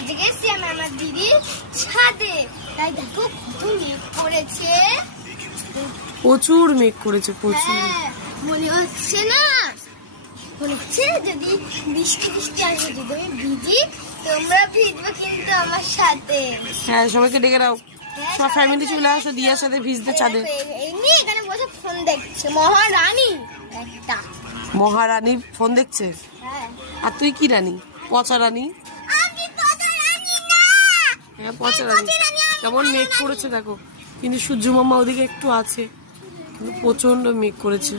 আজকে এসেছি আমি আমার দিদির ছাদে, তাই দেখো কত মেঘ করেছে, প্রচুর মেঘ করেছে প্রচুর। হ্যাঁ মনে হচ্ছে না, মনে হচ্ছে যদি বৃষ্টি বৃষ্টি আসবে, যদি আমি ভিজি তোমরা ভিজবে কিন্তু আমার সাথে। হ্যাঁ সবাইকে ডেকে দাও, হ্যাঁ, সব ফ্যামিলি চলে আসো দিয়ার সাথে ভিজতে ছাদে। এমনি এখানে বসে ফোন দেখছে মহারানী একটা। মহারানী ফোন দেখছে, হ্যাঁ আর তুই কি রানী? পচা রানী। আমি পচা রানী না। হ্যাঁ পচা রানী। কেমন মেঘ করেছে দেখো, কিন্তু সূর্য মামা ওদিকে একটু আছে, কিন্তু প্রচন্ড মেঘ করেছে।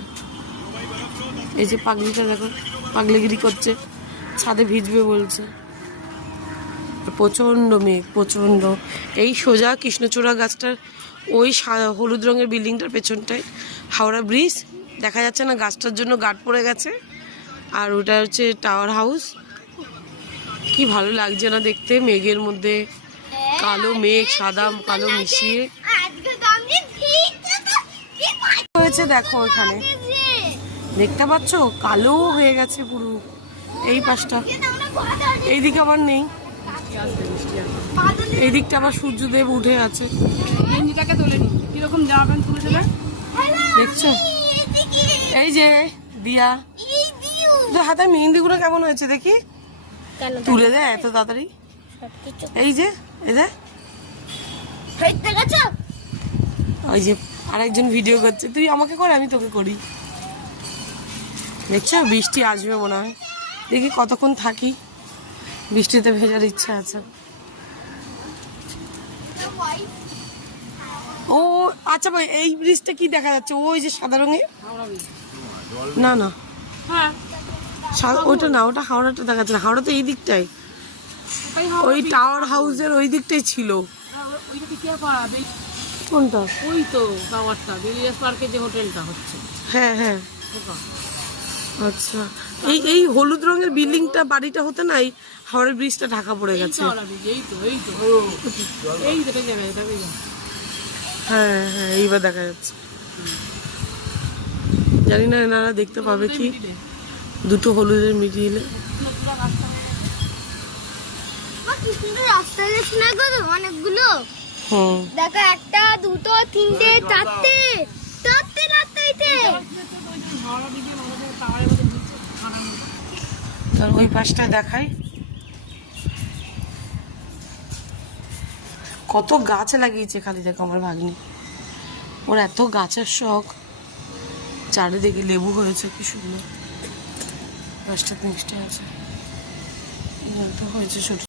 এই যে পাগলিটা দেখো, পাগলিগিরি করছে, ছাদে ভিজবে বলছে। প্রচন্ড মেঘ প্রচন্ড। এই সোজা কৃষ্ণচূড়া গাছটার ওই হলুদ রঙের বিল্ডিংটার পেছনটায় হাওড়া ব্রিজ দেখা যাচ্ছে না, গাছটার জন্য গার্ড পড়ে গেছে। আর ওটা হচ্ছে টাওয়ার হাউস। কি ভালো লাগছে না দেখতে, মেঘের মধ্যে কালো মেঘ সাদা কালো মিশিয়ে আজকে তো আমি ভিজতে তো কি হয়েছে দেখো এখানে, দেখতে পাচ্ছ কালো হয়ে গেছে পুরো এই পাশটা। এইদিকে আবার নেই, এই দিকটা আবার সূর্যদেব উঠে আছে। গেঞ্জিটাকে তোলে নি, কিরকম জামা প্যান্ট তুলে দেবে দেখছো? এই যে দিয়া তোর হাতে মেহেন্দিগুলো কেমন হয়েছে দেখি, তুলে দেয় এত তাড়াতাড়ি। এই যে এই যে ওই যে আরেকজন ভিডিও করছে, তুই আমাকে কর আমি তোকে করি। দেখছো বৃষ্টি আসবে মনে হয়, দেখি কতক্ষণ থাকি, বৃষ্টিতে ভেজার ইচ্ছা আছে। ও আচ্ছা ভাই, এই ব্রিজটা কি দেখা যাচ্ছে? ওই যে সাদা রঙের, না না হ্যাঁ ওইটা না, ওটা হাওড়াটা দেখা যাচ্ছে না, হাওড়া তো এই দিকটাই, ওই টাওয়ার হাউসের ওই দিকটাই ছিল। ওইটা কি পাড়া কোনটা? ওই তো টাওয়ারটা, বেলিয়াস পার্কে যে হোটেলটা হচ্ছে। হ্যাঁ হ্যাঁ আচ্ছা, এই এই হলুদ রঙের বিল্ডিংটা বাড়িটা হতে নাই, হাওড়ার ব্রিজটা ঢাকা পড়ে গেছে। হ্যাঁ হ্যাঁ এইবার দেখা যাচ্ছে, জানি না এনারা দেখতে পাবে কি, দুটো হলুদের মিডিলে। রাস্তা দেখছি না গো অনেকগুলো, দেখো একটা দুটো তিনটে চারটে চারটে রাস্তাইতে। ওই পাশটা দেখাই, কত গাছ লাগিয়েছে খালি দেখো আমার ভাগ্নি, ওর এত গাছের শখ, চারিদিকে লেবু হয়েছে কি সুন্দর, গাছটা মিষ্টি আছে, হয়েছে ছোট।